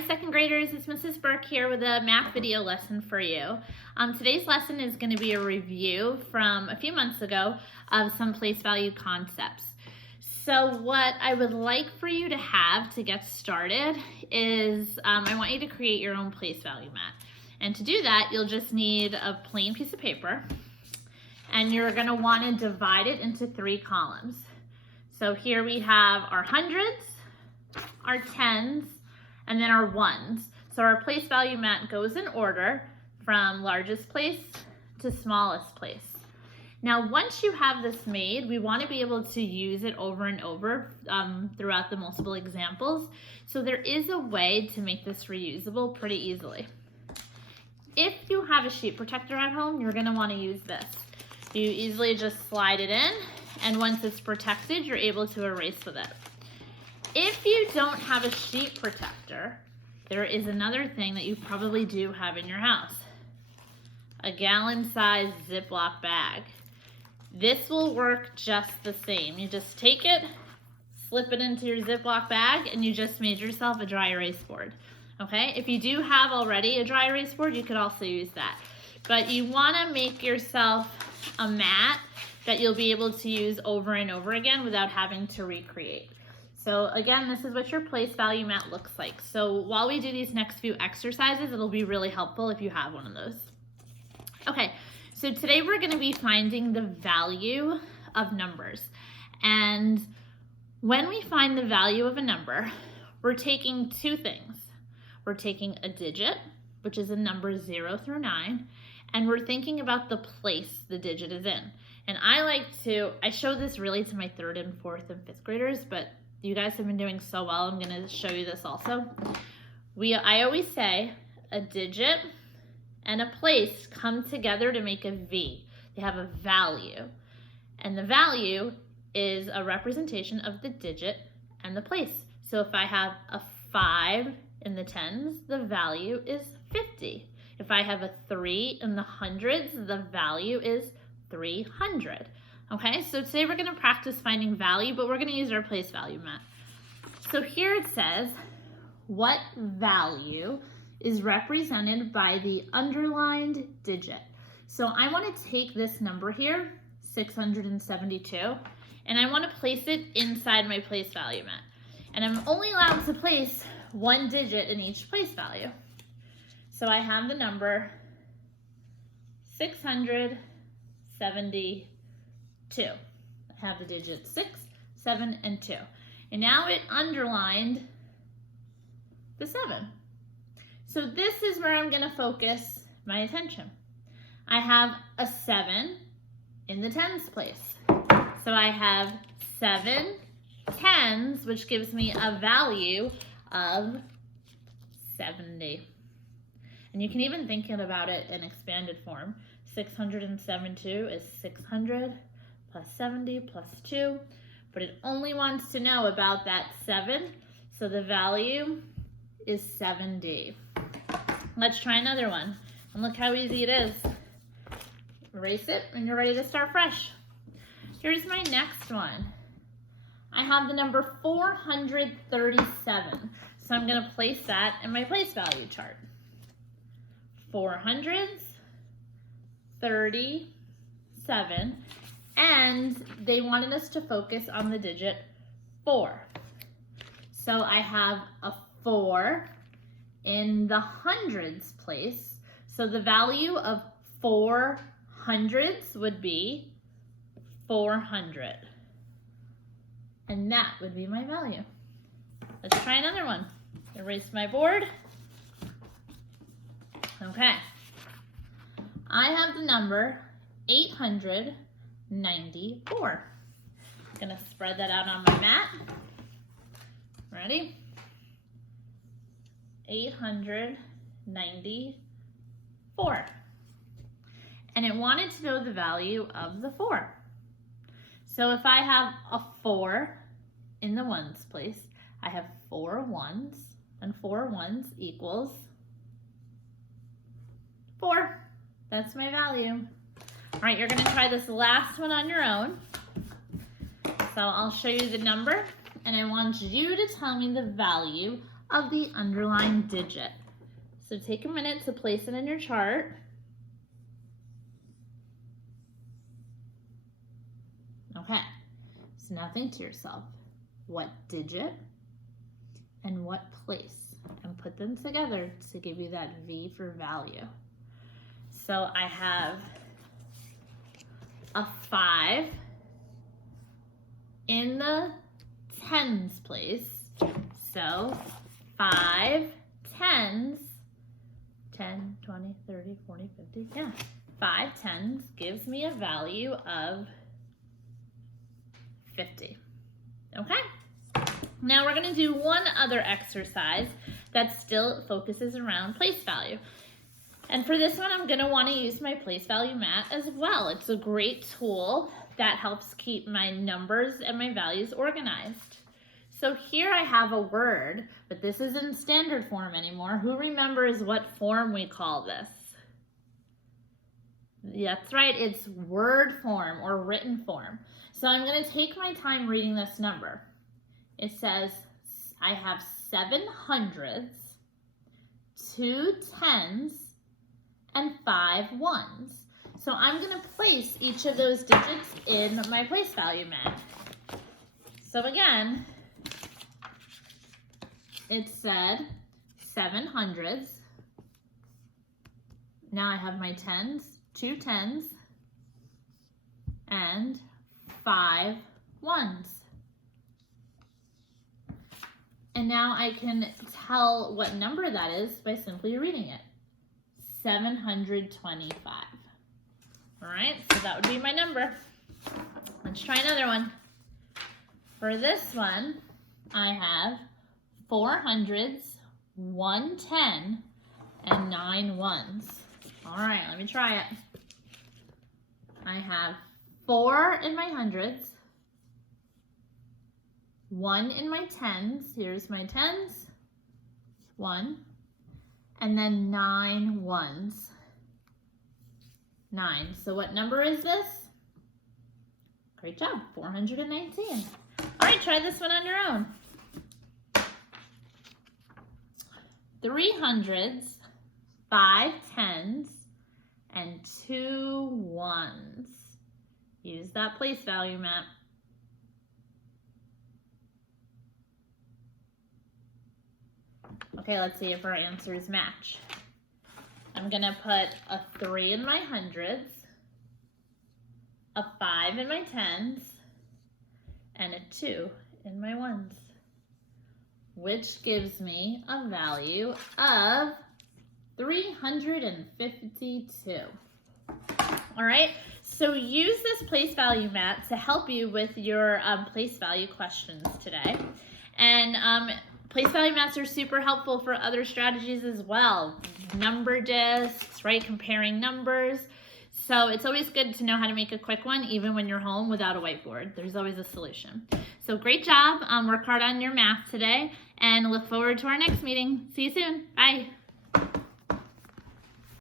Hi second graders, it's Mrs. Burke here with a math video lesson for you. Today's lesson is going to be a review from a few months ago of some place value concepts. So what I would like for you to have to get started is I want you to create your own place value mat. And to do that, you'll just need a plain piece of paper, and you're going to want to divide it into 3 columns. So here we have our hundreds, our tens, and then our ones. So our place value mat goes in order from largest place to smallest place. Now, once you have this made, we want to be able to use it over and over throughout the multiple examples. So there is a way to make this reusable pretty easily. If you have a sheet protector at home, you're going to want to use this. You easily just slide it in, and once it's protected, you're able to erase with it. If you don't have a sheet protector, there is another thing that you probably do have in your house. A gallon-sized Ziploc bag. This will work just the same. You just take it, slip it into your Ziploc bag, and you just made yourself a dry erase board. Okay? If you do have already a dry erase board, you could also use that. But you want to make yourself a mat that you'll be able to use over and over again without having to recreate. So again, this is what your place value mat looks like. So while we do these next few exercises, it'll be really helpful if you have one of those. Okay, so today we're going to be finding the value of numbers. And when we find the value of a number, we're taking 2 things. We're taking a digit, which is a number 0 through 9, and we're thinking about the place the digit is in. And I show this really to my 3rd and 4th and 5th graders, but you guys have been doing so well, I'm going to show you this also. I always say a digit and a place come together to make a V. They have a value. And the value is a representation of the digit and the place. So if I have a 5 in the tens, the value is 50. If I have a 3 in the hundreds, the value is 300. Okay, so today we're going to practice finding value, but we're going to use our place value mat. So here it says, what value is represented by the underlined digit? So I want to take this number here, 672, and I want to place it inside my place value mat. And I'm only allowed to place 1 digit in each place value. So I have the number 672. I have the digits 6, 7, and 2. And now it underlined the 7. So this is where I'm going to focus my attention. I have a 7 in the tens place. So I have 7 tens, which gives me a value of 70. And you can even think about it in expanded form. 672 is 600 plus 70 plus 2, but it only wants to know about that 7, so the value is 70. Let's try another one, and look how easy it is. Erase it, and you're ready to start fresh. Here's my next one. I have the number 437, so I'm going to place that in my place value chart. 437, and they wanted us to focus on the digit 4. So I have a 4 in the hundreds place. So the value of 4 hundreds would be 400. And that would be my value. Let's try another one. Erase my board. Okay. I have the number 894. I'm gonna spread that out on my mat. Ready? 894. And it wanted to know the value of the 4. So if I have a 4 in the ones place, I have 4 ones, and 4 ones equals 4. That's my value. All right, you're going to try this last one on your own. So I'll show you the number, and I want you to tell me the value of the underlying digit. So take a minute to place it in your chart. Okay, so now think to yourself, what digit and what place? And put them together to give you that V for value. So I have a 5 in the tens place. So 5 tens, 10, 20, 30, 40, 50, yeah. 5 tens gives me a value of 50. Okay? Now we're gonna do one other exercise that still focuses around place value. And for this one, I'm gonna wanna use my place value mat as well. It's a great tool that helps keep my numbers and my values organized. So here I have a word, but this isn't standard form anymore. Who remembers what form we call this? That's right, it's word form or written form. So I'm gonna take my time reading this number. It says I have 7 hundreds, 2 tens, and 5 ones. So I'm gonna place each of those digits in my place value mat. So again, it said 7 hundreds. Now I have my tens, 2 tens, and 5 ones. And now I can tell what number that is by simply reading it. 725. All right, so that would be my number. Let's try another one. For this one, I have 4 hundreds, 1 10, and 9 ones. All right, let me try it. I have 4 in my hundreds, 1 in my tens, here's my tens, 1, and then 9 ones. 9. So what number is this? Great job, 419. All right, try this one on your own. 3 hundreds, 5 tens, and 2 ones. Use that place value mat. Okay, let's see if our answers match. I'm gonna put a 3 in my hundreds, a 5 in my tens, and a 2 in my ones, which gives me a value of 352. All right, so use this place value mat to help you with your place value questions today. And place value mats are super helpful for other strategies as well. Number discs, right? Comparing numbers. So it's always good to know how to make a quick one, even when you're home without a whiteboard. There's always a solution. So great job. Work hard on your math today and look forward to our next meeting. See you soon. Bye.